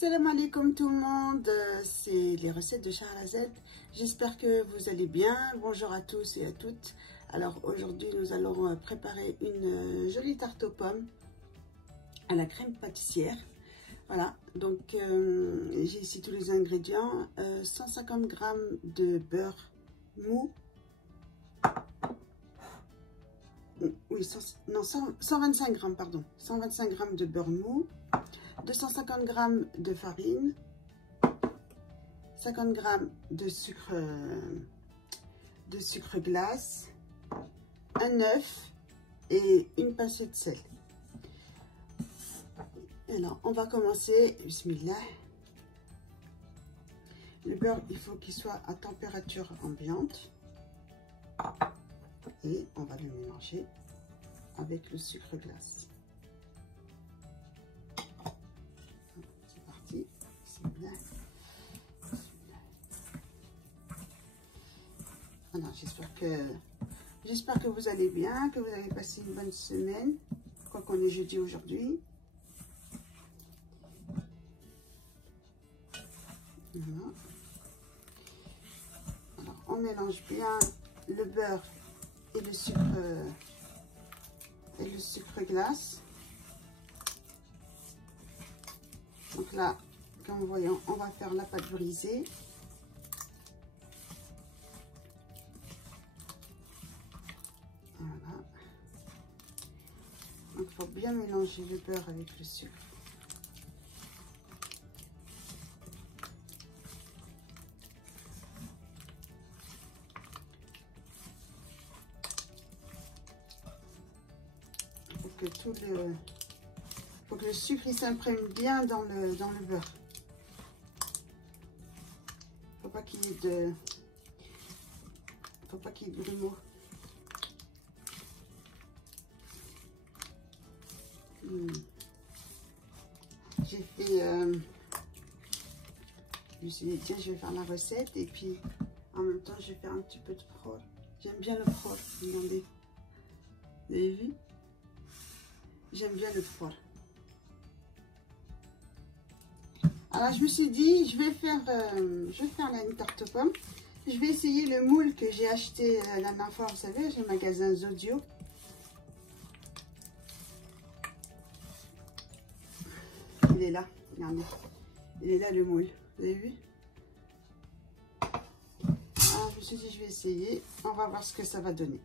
Salam alaikum tout le monde, c'est les recettes de Shahrazad. J'espère que vous allez bien. Bonjour à tous et à toutes. Alors aujourd'hui nous allons préparer une jolie tarte aux pommes à la crème pâtissière. Voilà, donc j'ai ici tous les ingrédients. 150 g de beurre mou. Oui, 125 g, pardon. 125 g de beurre mou. 250 g de farine, 50 g de sucre glace, un œuf et une pincée de sel. Alors, on va commencer. Bismillah. Le beurre, il faut qu'il soit à température ambiante. Et on va le mélanger avec le sucre glace. Voilà, j'espère que vous allez bien, que vous avez passé une bonne semaine, quoi qu'on est jeudi aujourd'hui. Voilà. Alors, on mélange bien le beurre et le sucre glace. Donc là, comme vous voyez, on va faire la pâte brisée. Voilà. Donc il faut bien mélanger le beurre avec le sucre. Faut que le sucre s'imprègne bien dans le beurre. Faut pas qu'il y ait de grumeaux. J'ai fait je me suis dit tiens, je vais faire la recette et puis en même temps je vais faire un petit peu de frôle. J'aime bien le frôle, regardez. Vous avez vu? J'aime bien le frôle. Alors je me suis dit je vais faire une tarte aux pommes. Je vais essayer le moule que j'ai acheté la dernière fois, vous savez, chez le magasin Zodio. Il est là, regardez. Il est là le moule, vous avez vu? Alors je me suis dit je vais essayer, on va voir ce que ça va donner.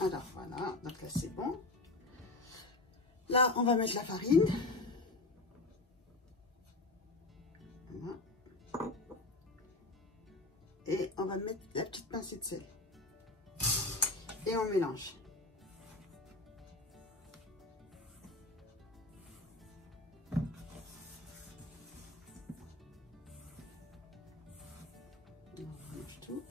Alors voilà, donc là c'est bon. Là on va mettre la farine. Voilà. Et on va mettre la petite pincée de sel. Et on mélange. On mélange tout.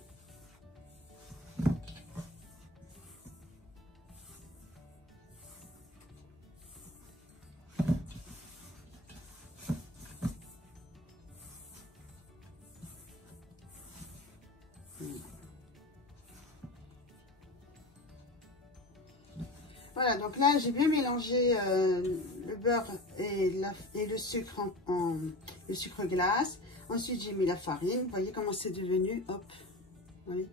Voilà, donc là j'ai bien mélangé le beurre et le sucre le sucre glace. Ensuite j'ai mis la farine. Vous voyez comment c'est devenu. Hop. Oui.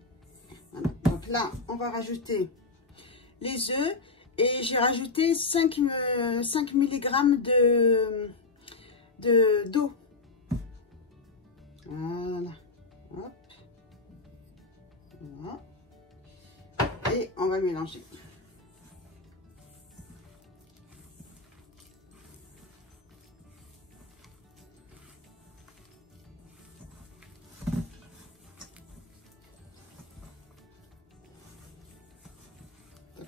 Voilà. Donc là on va rajouter les œufs et j'ai rajouté 5 mg d'eau. Voilà. Hop. Voilà. Et on va mélanger.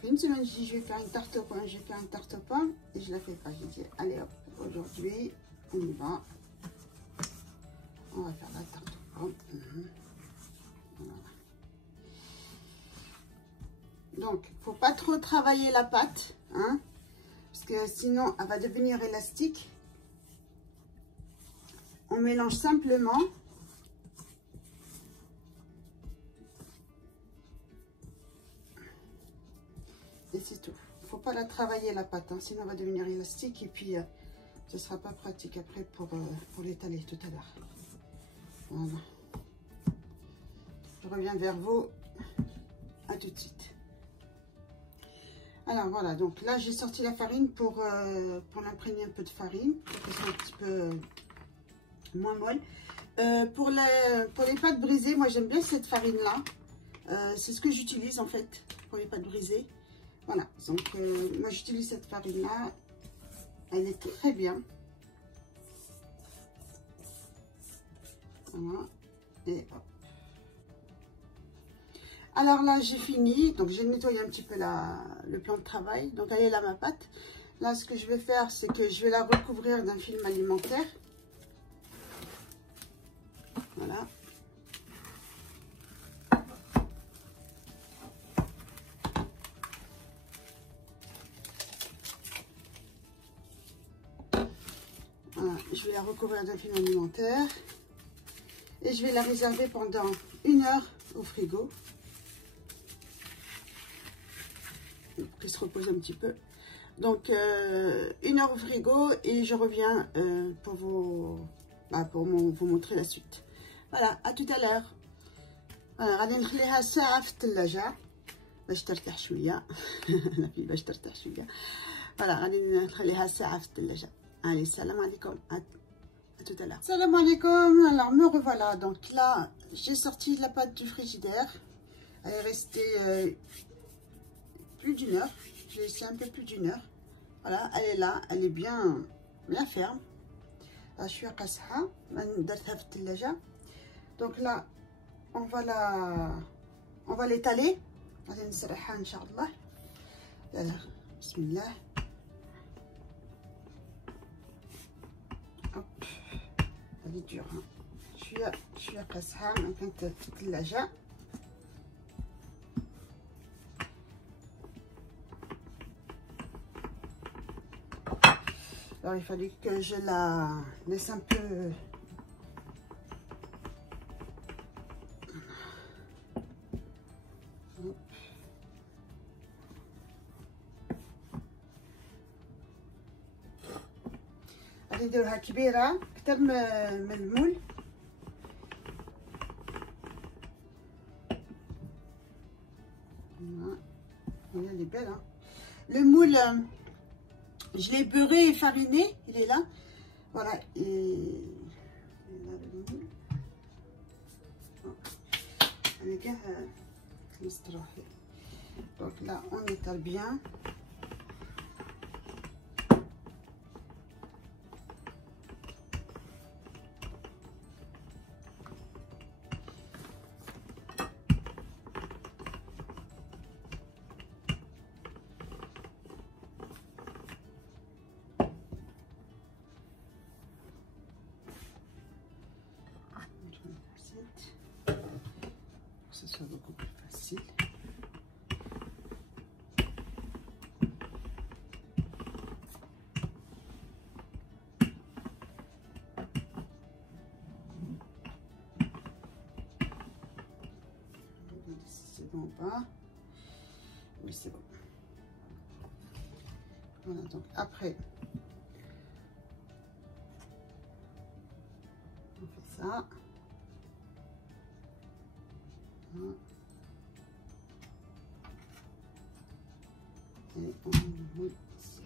Une semaine, je dis je vais faire une tarte aux pommes, et je la fais pas. J'ai dit allez hop, aujourd'hui on y va. On va faire la tarte aux pommes. Voilà. Donc, faut pas trop travailler la pâte, hein, parce que sinon elle va devenir élastique. On mélange simplement. Et c'est tout. Il ne faut pas la travailler la pâte, hein, sinon elle va devenir élastique et puis Ce sera pas pratique après pour l'étaler tout à l'heure. Voilà. Je reviens vers vous. À tout de suite. Alors voilà, donc là j'ai sorti la farine pour l'imprégner un peu de farine, pour qu'elle soit un petit peu moins molle. Pour les pâtes brisées, moi j'aime bien cette farine là. C'est ce que j'utilise en fait pour les pâtes brisées. Voilà, donc moi j'utilise cette farine là. Elle est très bien. Voilà. Et hop. Alors là, j'ai fini. Donc, j'ai nettoyé un petit peu le plan de travail. Donc, elle est là, ma pâte. Là, ce que je vais faire, c'est que je vais la recouvrir d'un film alimentaire. Voilà. Voilà. Je vais la recouvrir d'un film alimentaire. Et je vais la réserver pendant 1 heure au frigo. Pour qu'elle se repose un petit peu. Donc 1 heure au frigo et je reviens pour vous montrer la suite. Voilà, à tout à l'heure. غادي نخليها ساعة في الثلاجة باش ترتاح شوية. باش ترتاح شوية. Voilà, غادي نخليها ساعة في الثلاجة. Allez, السلام عليكم. À tout à l'heure. Salam alaikum. Alors me revoilà. Donc là, j'ai sorti la pâte du frigidaire. Elle est restée plus d'1 heure. Je l'ai laissé un peu plus d'1 heure. Voilà, elle est là, elle est bien ferme. Je suis à Kasha, donc là, on va l'étaler. Allez, نسرحها إن شاء الله. بسم الله. Hop, elle est dure. Je suis à Kasha, donc في الثلاجة. Alors, il fallait que je la laisse un peu... غادي نديروها كبيرة أكثر من المول. Voilà, elle est belle, hein. Le moule... je l'ai beurré et fariné, il est là. Voilà, et là le moule. Donc là, on étale bien. Que ce soit beaucoup plus facile. C'est bon ou pas? Oui, c'est bon. Voilà, donc après, on fait ça. Et on roule ici.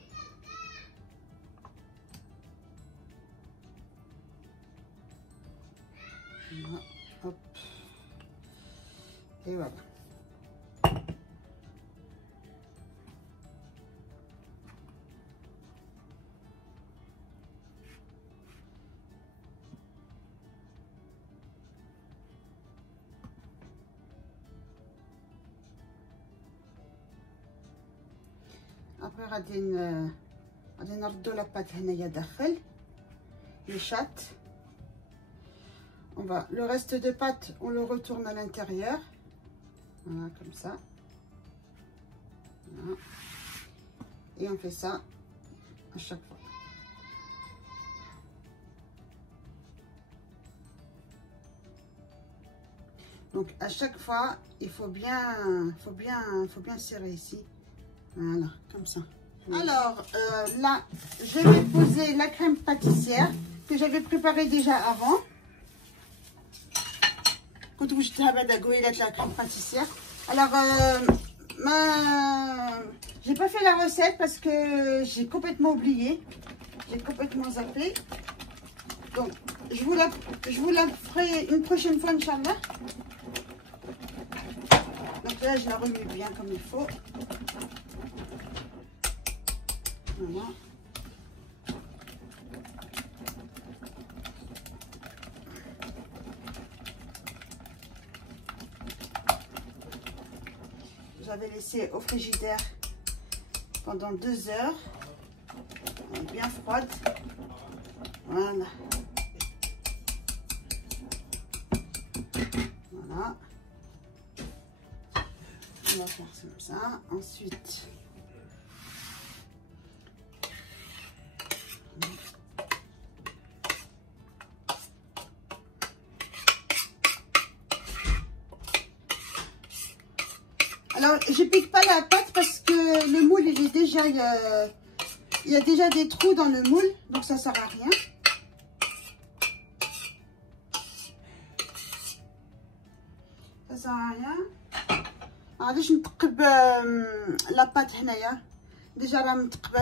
Voilà, hop. Et voilà. Après, غادي نردو la pâte هنايا داخل les chattes. Le reste de pâte, on le retourne à l'intérieur. Voilà, comme ça. Voilà. Et on fait ça à chaque fois. Donc à chaque fois, il faut bien serrer ici. Voilà, comme ça. Alors, là, je vais poser la crème pâtissière que j'avais préparée déjà avant. Quand vous jetez la crème pâtissière. Alors, j'ai pas fait la recette parce que j'ai complètement oublié. J'ai complètement zappé. Donc, je vous la ferai une prochaine fois, Inch'Allah. Donc là, je la remue bien comme il faut. Voilà. J'avais laissé au frigidaire pendant 2 heures. Elle est bien froide. Voilà. Voilà. On va faire comme ça. Ensuite, alors je pique pas la pâte parce que le moule il est déjà il y a déjà des trous dans le moule, donc ça sert à rien. Ça sert à rien. علاش نتقب لاباط هنايا ديجا راه متقبه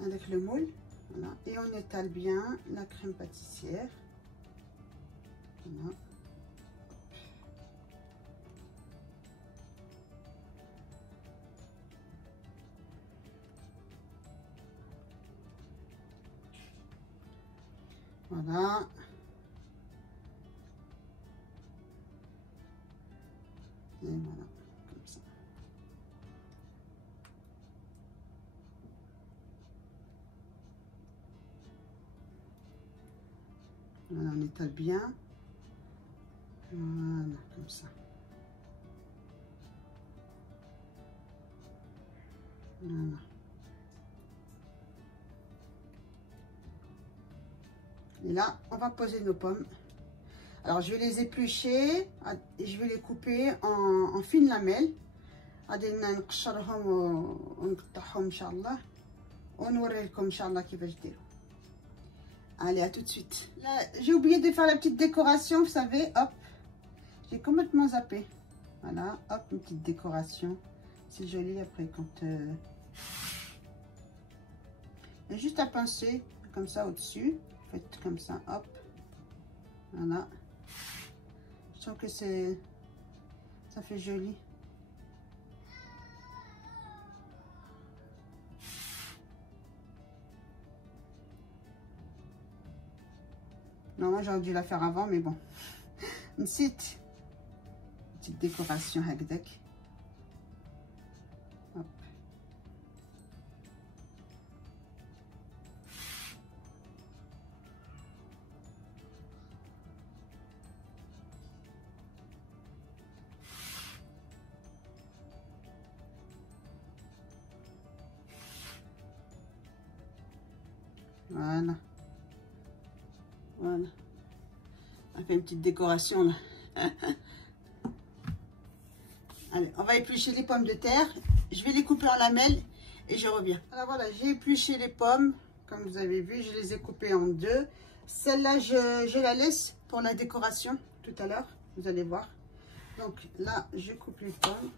avec le moule. Voilà. Et on étale bien la crème pâtissière. Voilà. Voilà. Et voilà, comme ça. Voilà, on étale bien. Voilà, comme ça. Voilà. Et là, on va poser nos pommes. Alors, je vais les éplucher et je vais les couper en fines lamelles. Allez, à tout de suite. Là, j'ai oublié de faire la petite décoration, vous savez, hop. J'ai complètement zappé. Voilà, hop, une petite décoration. C'est joli après quand... Il y a juste à pincer, comme ça, au-dessus. Faites comme ça, hop. Voilà. Je trouve que ça fait joli. Non, moi j'aurais dû la faire avant, mais bon. Une petite décoration hagdek. Hop. Voilà. Voilà. On fait une petite décoration là. Allez, on va éplucher les pommes de terre. Je vais les couper en lamelles et je reviens. Alors voilà, j'ai épluché les pommes. Comme vous avez vu, je les ai coupées en deux. Celle-là, je la laisse pour la décoration tout à l'heure. Vous allez voir. Donc là, je coupe les pommes.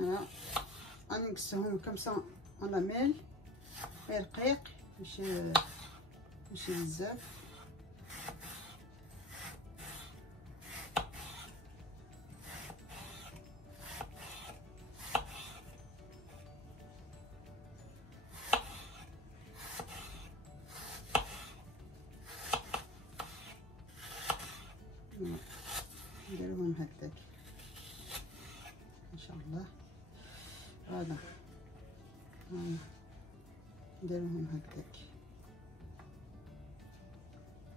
Voilà, نقصهم comme ça en lamelles غير رقيق ماشي بزاف. نديرهم هكاك ان شاء الله. هذا نديرهم هكاك.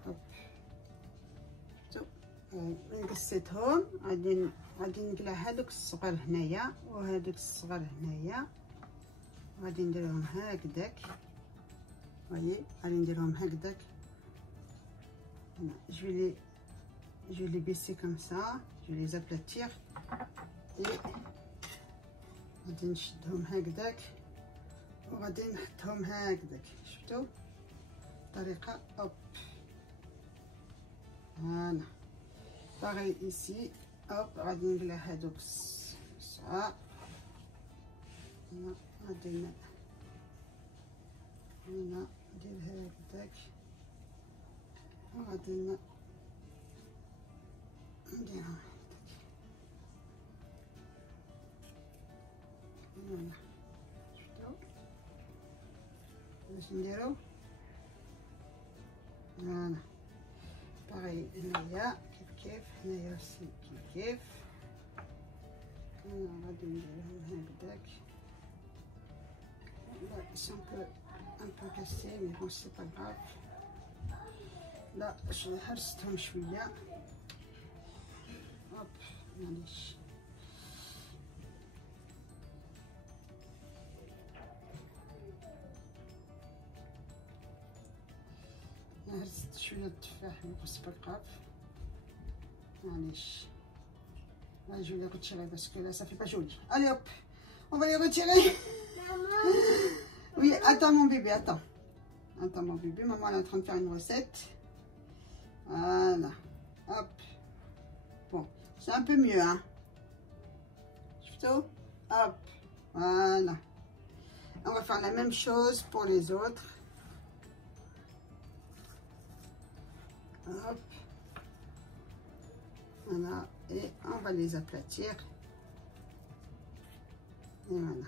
هوب شفتوا قصيتهم. غادي نقلع هذوك الصغار هنايا وهذوك الصغار هنايا، غادي نديرهم هكذاك. voyez غادي نديرهم هكذاك. je vais les baisser comme ça, je vais les aplatir et غادي نشدهم هكذاك وغادي نحطهم هكذاك. شفتوا الطريقه؟ اوب هنا باغي ايسي. اوب غادي نقلع هذوك الصغار هنا، غادي هنا ندير هكذاك وغادي نديرهم هكذاك. هنا شفتوا باش نديرو هنا باغي هنايا كيف هنايا كيف هنا غادي نديرهم هكذاك. لا ils sont un peu cassés mais bon c'est pas grave. لا هرستهم شويه. هوب معليش هرست شويه التفاح mais c'est pas grave. معليش je vais les retirer parce que là ça fait pas joli. Allez hop, on va les retirer. Oui, attends mon bébé, attends mon bébé, maman elle est en train de faire une recette. Voilà, hop, bon c'est un peu mieux hein. Plutôt hop, voilà, on va faire la même chose pour les autres. Hop, voilà, et on va les aplatir. Et voilà.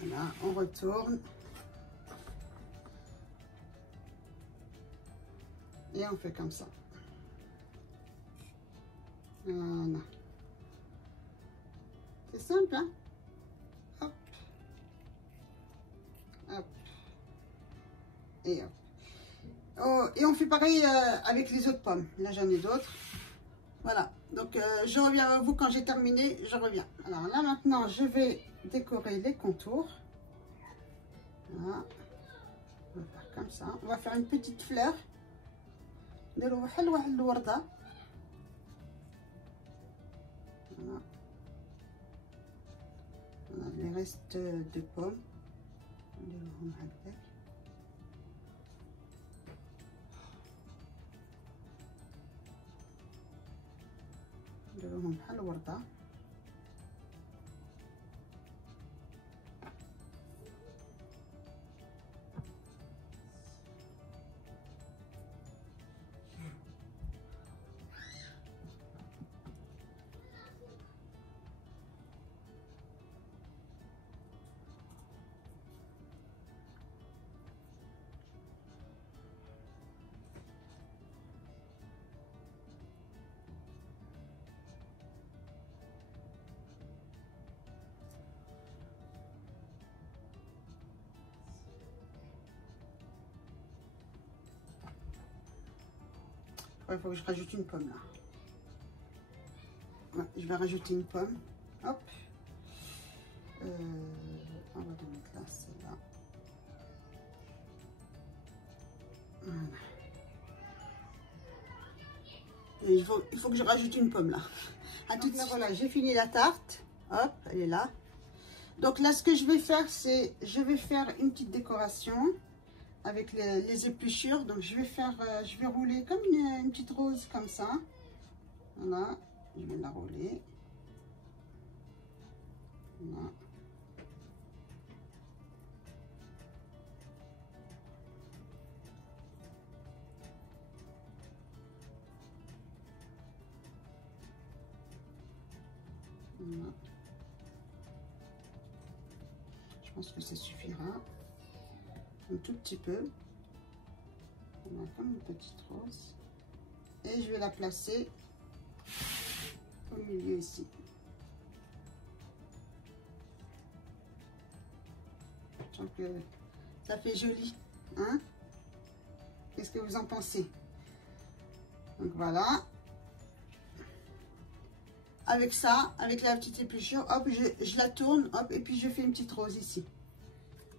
Voilà, on retourne. Et on fait comme ça. Voilà. C'est simple, hein? Hop. Hop. Et hop. Oh, et on fait pareil avec les autres pommes. Là, j'en ai d'autres. Voilà. Donc, je reviens à vous quand j'ai terminé. Je reviens. Alors là, maintenant, je vais décorer les contours. Voilà. On va faire comme ça. On va faire une petite fleur. Voilà. Voilà les restes de pommes. نديروهم بحال الورده. Il faut que je rajoute une pomme là. Ouais, je vais rajouter une pomme. Hop. On va la mettre là, celle-là. Voilà. Et il faut que je rajoute une pomme là. À toute là, voilà, j'ai fini la tarte. Hop, elle est là. Donc là, ce que je vais faire, c'est je vais faire une petite décoration avec les épluchures. Donc je vais rouler comme une petite rose comme ça. Voilà, je vais la rouler. Voilà. Voilà. Je pense que ça suffira. Un tout petit peu. On a comme une petite rose. Et je vais la placer au milieu ici. Je trouve que ça fait joli. Hein? Qu'est-ce que vous en pensez? Donc voilà. Avec ça, avec la petite épluchure, hop, je la tourne, hop, et puis je fais une petite rose ici.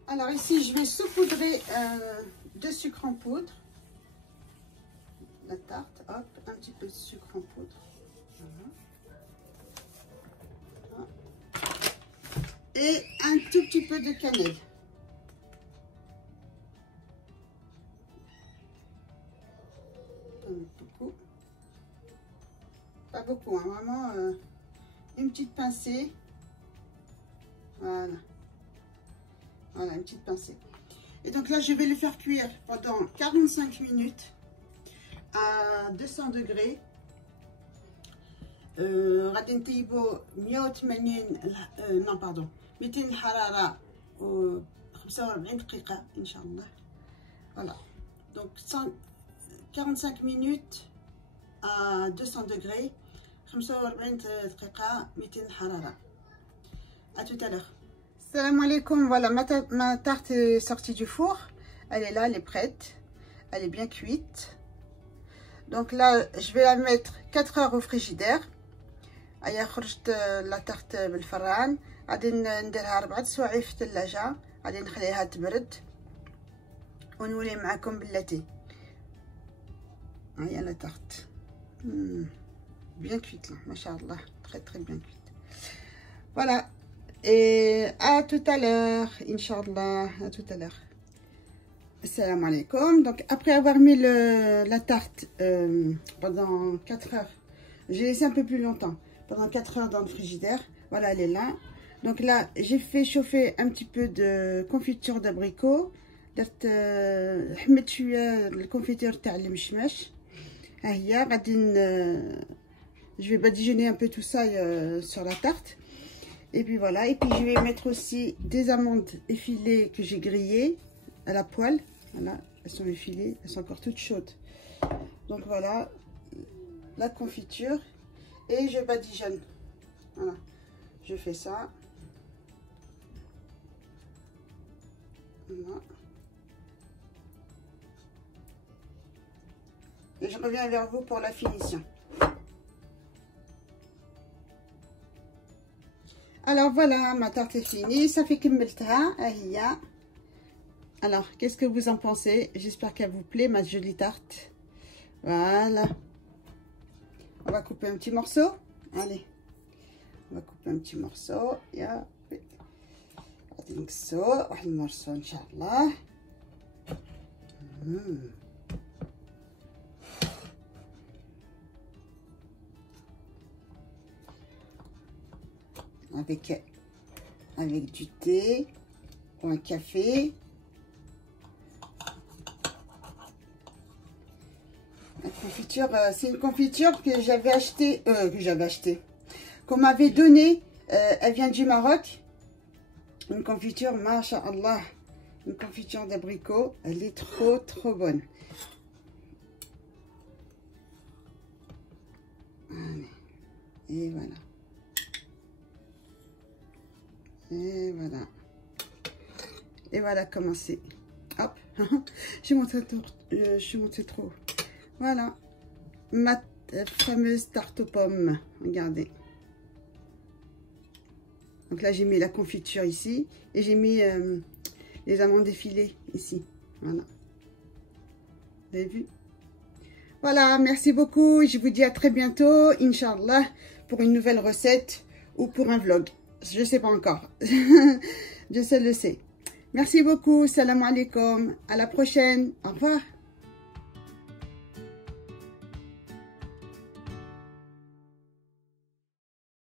Alors ici, je vais saupoudrer de sucre en poudre. La tarte, hop, un petit peu de sucre en poudre. Voilà. Et un tout petit peu de cannelle. Beaucoup. Pas beaucoup, hein, vraiment une petite pincée. Voilà. Voilà, une petite pincée. Et donc là, je vais le faire cuire pendant 45 minutes à 200 degrés. غادي نطيبو 180 non pardon 200 حرارة و 45 دقيقة إن شاء الله. Voilà. Donc 45 minutes à 200 degrés 45 دقيقة 200 حرارة. À tout à l'heure. Salam alaikum, voilà ma tarte est sortie du four. Elle est là, elle est prête. Elle est bien cuite. Donc là, je vais la mettre 4 heures au frigidaire. هيا خرجت لا تارت بالفران. غادي نديرها 4 سوايع في الثلاجة. غادي نخليها تبرد ونولي معكم باللاتي. هيا لا تارت bien cuite là, machallah, très bien cuite. Voilà. Et à tout à l'heure, Inch'Allah, à tout à l'heure. Assalamu alaikum. Donc, après avoir mis la tarte pendant 4 heures, j'ai laissé un peu plus longtemps, pendant 4 heures dans le frigidaire. Voilà, elle est là. Donc là, j'ai fait chauffer un petit peu de confiture d'abricot. حميت شوية الكونفيتور تاع المشماش. ها هي غادي je vais badigeonner un peu tout ça sur la tarte. Et puis voilà, et puis je vais mettre aussi des amandes effilées que j'ai grillées à la poêle. Voilà, elles sont effilées, elles sont encore toutes chaudes. Donc voilà, la confiture. Et je badigeonne. Voilà, je fais ça. Voilà. Et je reviens vers vous pour la finition. Alors voilà, ma tarte est finie, ça fait كملتها هي. Alors, qu'est-ce que vous en pensez? J'espère qu'elle vous plaît, ma jolie tarte. Voilà. On va couper un petit morceau. Allez, on va couper un petit morceau. يا غادي نقصو واحد المرصو ان شاء الله. Avec du thé ou un café. La confiture, c'est une confiture que j'avais acheté, qu'on m'avait donnée. Elle vient du Maroc. Une confiture, masha'Allah, une confiture d'abricot. Elle est trop bonne. Allez. Et voilà. Et voilà. Et voilà comment c'est. Hop. Je suis montée trop. Voilà. Ma fameuse tarte aux pommes. Regardez. Donc là, j'ai mis la confiture ici. Et j'ai mis les amandes effilées ici. Voilà. Vous avez vu? Voilà. Merci beaucoup. Je vous dis à très bientôt. Inch'Allah. Pour une nouvelle recette. Ou pour un vlog. Je ne sais pas encore. Je sais le sais. Merci beaucoup. Salam alaikum. À la prochaine. Au revoir.